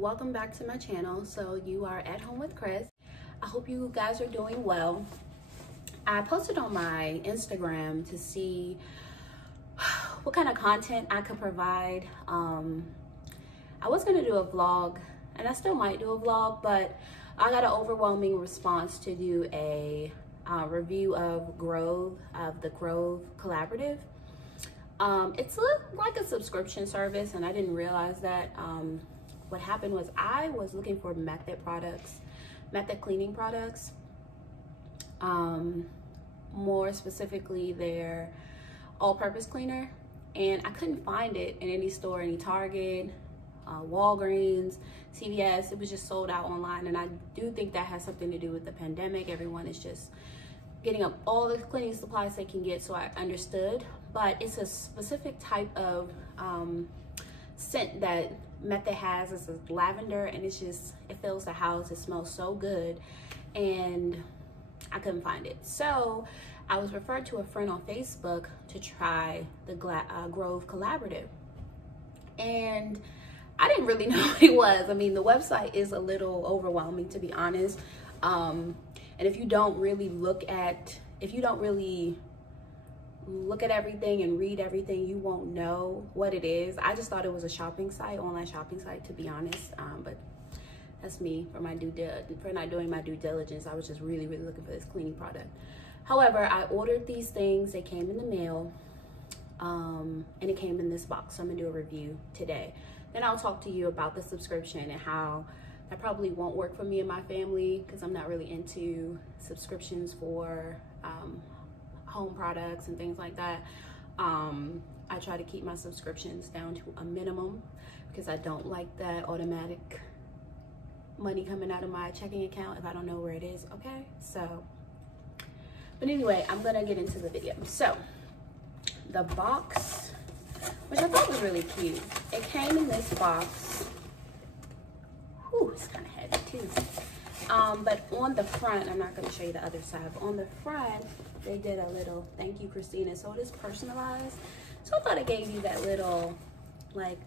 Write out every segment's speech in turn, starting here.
welcome back to my channel. So you are at home with Chris. I hope you guys are doing well. I posted on my Instagram to see what kind of content I could provide. I was gonna do a vlog, and I still might do a vlog, but I got an overwhelming response to do a review of the Grove Collaborative. It's like a subscription service, and I didn't realize that. What happened was I was looking for method cleaning products, more specifically their all-purpose cleaner, and I couldn't find it in any store, any Target, Walgreens, CVS. It was just sold out online, and I do think that has something to do with the pandemic. Everyone is just getting up all the cleaning supplies they can get, so I understood. But it's a specific type of scent that Method has. It's a lavender, and it fills the house. It smells so good, and I couldn't find it. So I was referred to a friend on Facebook to try the Grove Collaborative, and I didn't really know what it was. I mean, the website is a little overwhelming, to be honest. And if you don't really look at everything and read everything, you won't know what it is. I just thought it was a shopping site, online shopping site, to be honest. But that's me for not doing my due diligence. I was just really looking for this cleaning product. However, I ordered these things. They came in the mail, and it came in this box. So I'm gonna do a review today. Then I'll talk to you about the subscription and how that probably won't work for me and my family, because I'm not really into subscriptions for home products and things like that. I try to keep my subscriptions down to a minimum because I don't like that automatic money coming out of my checking account if I don't know where it is. Okay, so but anyway, I'm gonna get into the video. So the box, which I thought was really cute, it came in this box. Whew, it's kind of heavy too. But on the front, I'm not going to show you the other side, but on the front, they did a little "thank you, Christina." So it is personalized. So I thought it gave you that little, like,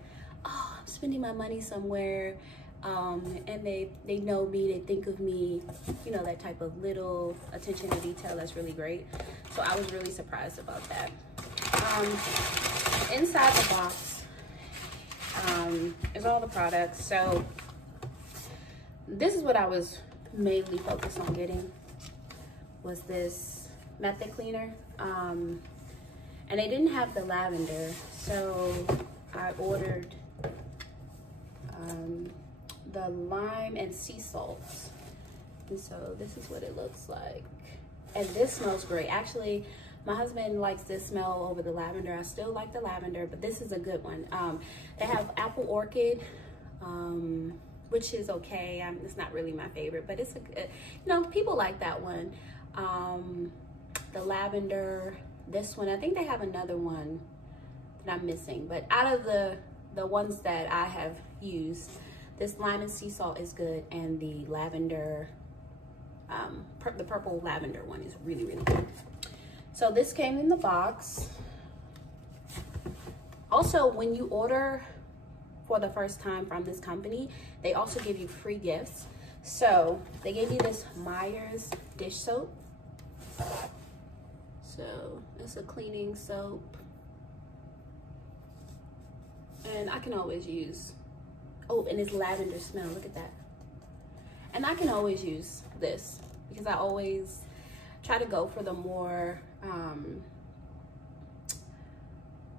oh, I'm spending my money somewhere, and they know me, they think of me, you know, that type of little attention to detail. That's really great. So I was really surprised about that. Inside the box is all the products. So this is what I was mainly focused on getting, was this method cleaner, and they didn't have the lavender, so I ordered the lime and sea salts. And so this is what it looks like, and this smells great. Actually, my husband likes this smell over the lavender. I still like the lavender, but this is a good one. They have apple orchid, which is okay. It's not really my favorite, but it's you know, people like that one. The lavender, this one, I think they have another one that I'm missing, but out of the ones that I have used, this lime and sea salt is good, and the lavender, the purple lavender one is really good. So this came in the box. Also, when you order for the first time from this company, they also give you free gifts. So they gave me this Myers dish soap. So it's a cleaning soap, and I can always use, oh, and it's lavender smell, look at that. And I can always use this because I always try to go for the more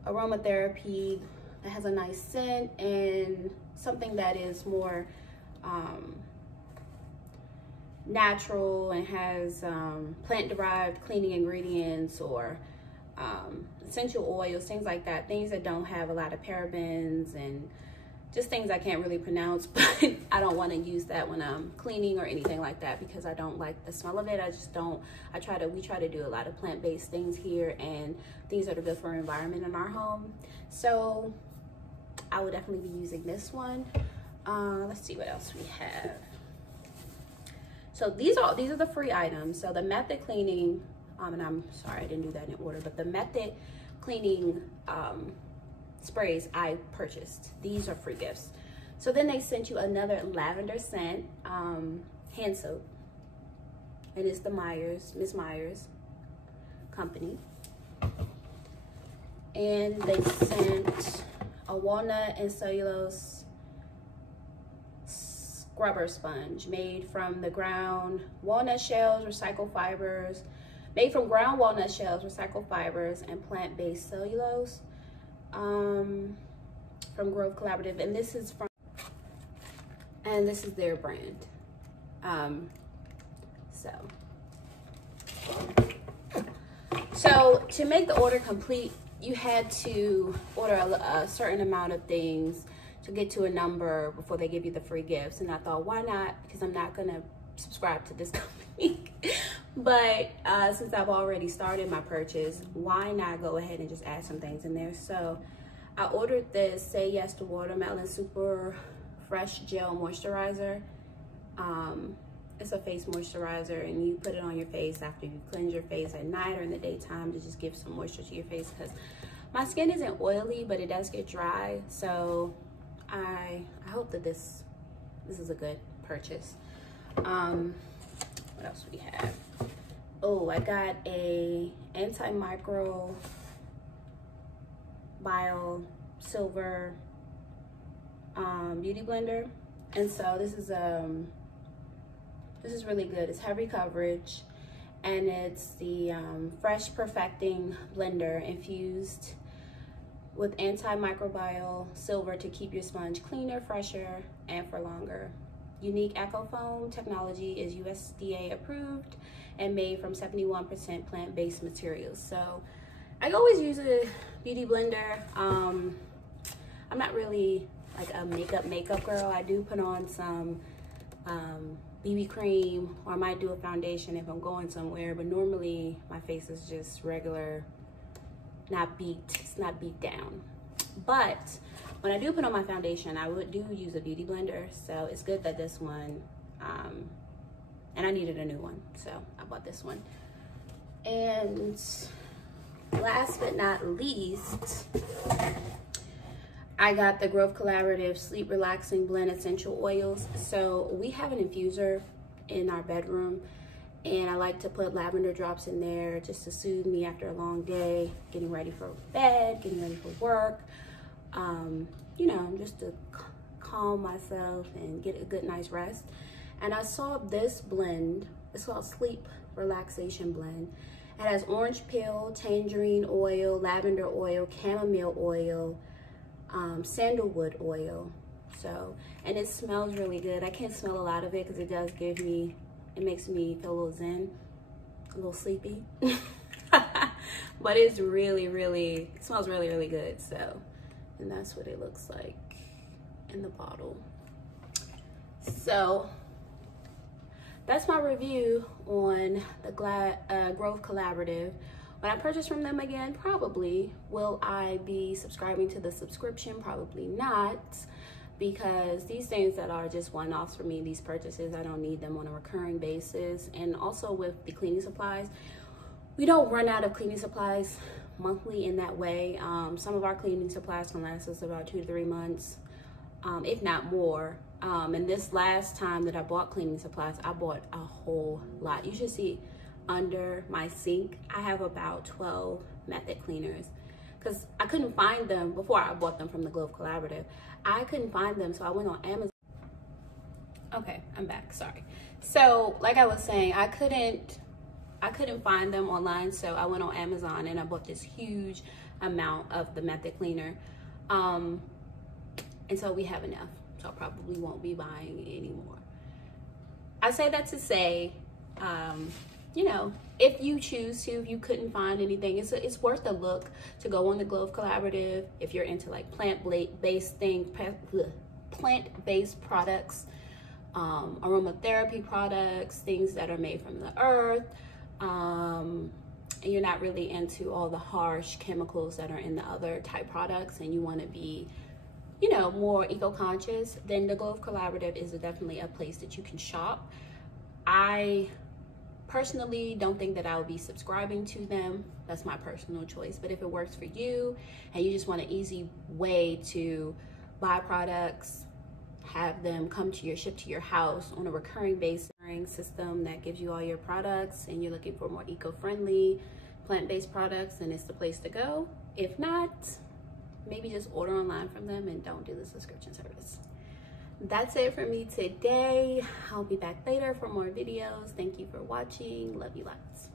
aromatherapy that has a nice scent, and something that is more natural and has plant-derived cleaning ingredients, or essential oils, things like that, things that don't have a lot of parabens and just things I can't really pronounce. But I don't want to use that when I'm cleaning or anything like that, because I don't like the smell of it. I just don't. We try to do a lot of plant-based things here, and things that are good for our environment in our home. So I would definitely be using this one. Let's see what else we have. So these are the free items. So the method cleaning, and I'm sorry I didn't do that in order, but the method cleaning sprays I purchased. These are free gifts. So then they sent you another lavender scent, hand soap. And it's the Miss Myers company. And they sent a walnut and cellulose scrubber sponge made from the ground walnut shells, recycled fibers, and plant-based cellulose, from Grove Collaborative. And this is their brand. So to make the order complete, you had to order a certain amount of things to get to a number before they give you the free gifts. And I thought, why not? Because I'm not gonna subscribe to this company. But since I've already started my purchase, why not go ahead and just add some things in there? So I ordered this Say Yes to Watermelon Super Fresh Gel Moisturizer. It's a face moisturizer, and you put it on your face after you cleanse your face at night or in the daytime to just give some moisture to your face, because my skin isn't oily, but it does get dry. So I hope that this is a good purchase. What else we have? Oh, I got a antimicrobial silver beauty blender, and so this is really good. It's heavy coverage, and it's the Fresh Perfecting Blender infused with antimicrobial silver to keep your sponge cleaner, fresher, and for longer. Unique Eco Foam technology is USDA approved and made from 71% plant-based materials. So I always use a beauty blender. I'm not really like a makeup girl. I do put on some BB cream, or I might do a foundation if I'm going somewhere, but normally my face is just regular, it's not beat down. But when I do put on my foundation, I do use a beauty blender, so it's good that this one, and I needed a new one, so I bought this one. And last but not least, I got the Grove Collaborative Sleep Relaxing Blend Essential Oils. So we have an infuser in our bedroom, and I like to put lavender drops in there just to soothe me after a long day, getting ready for bed, getting ready for work, you know, just to calm myself and get a good night's rest. And I saw this blend. It's called Sleep Relaxation Blend. It has orange peel, tangerine oil, lavender oil, chamomile oil, sandalwood oil. So, and it smells really good. I can't smell a lot of it because it makes me feel a little zen, a little sleepy. But it's it smells really, really good. So, and that's what it looks like in the bottle. So that's my review on the Grove Collaborative. When I purchase from them again, probably. Will I be subscribing to the subscription? Probably not, because these things that are just one-offs for me, these purchases, I don't need them on a recurring basis. And also with the cleaning supplies, we don't run out of cleaning supplies monthly in that way. Some of our cleaning supplies can last us about 2 to 3 months, if not more. And this last time that I bought cleaning supplies, I bought a whole lot. You should see under my sink, I have about 12 method cleaners, because I couldn't find them before I bought them from the Grove Collaborative. I couldn't find them, so I went on Amazon. Okay, I'm back, sorry. So like I was saying, I couldn't find them online, so I went on Amazon and I bought this huge amount of the method cleaner. And so we have enough, so I probably won't be buying anymore. I say that to say, you know, if you choose to, if you couldn't find anything, it's worth a look to go on the Grove Collaborative if you're into like plant-based products, aromatherapy products, things that are made from the earth, and you're not really into all the harsh chemicals that are in the other type products, and you want to be, you know, more eco-conscious, then the Grove Collaborative is definitely a place that you can shop. I personally don't think that I would be subscribing to them. That's my personal choice. But if it works for you and you just want an easy way to buy products have them come to your ship to your house on a recurring basis system that gives you all your products, and you're looking for more eco-friendly plant-based products, and it's the place to go. If not, maybe just order online from them and don't do the subscription service. That's it for me today. I'll be back later for more videos. Thank you for watching. Love you lots.